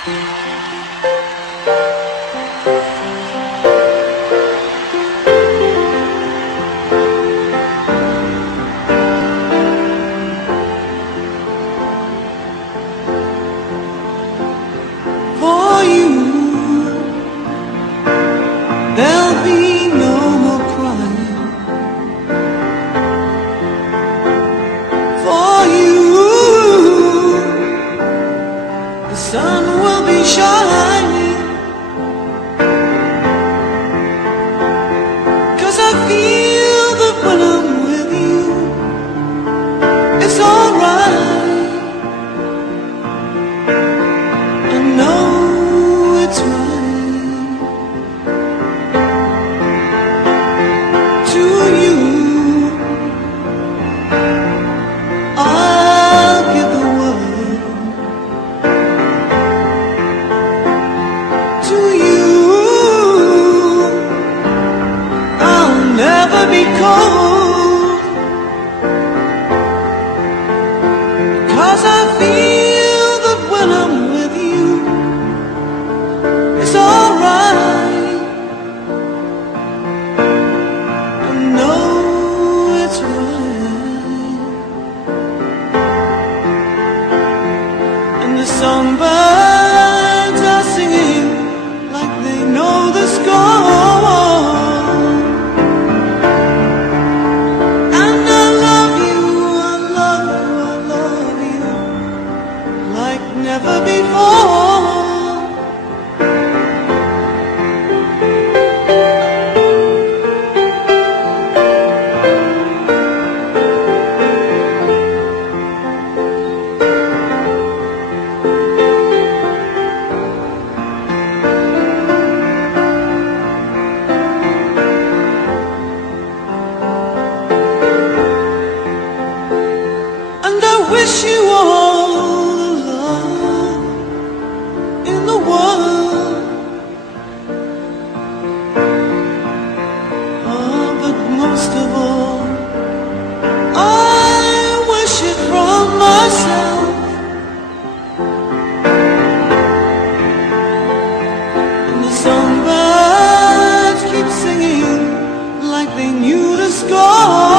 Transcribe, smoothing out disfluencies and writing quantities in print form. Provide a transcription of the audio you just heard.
For you, there'll be no more crying. For you, the sun will be shining. 'Cause I feel that when I'm with you, it's alright. I know it's right. To you, I'll give the word. To you, I'll never be cold. 'Cause I feel that when I'm with you, it's alright. I know it's right. And the songbirds are singing like they know the score. And I love you, I love you, I love you like never before. And I wish you all the love in the world. Oh, but most of all, I wish it from myself. And the songbirds keep singing like they knew the score.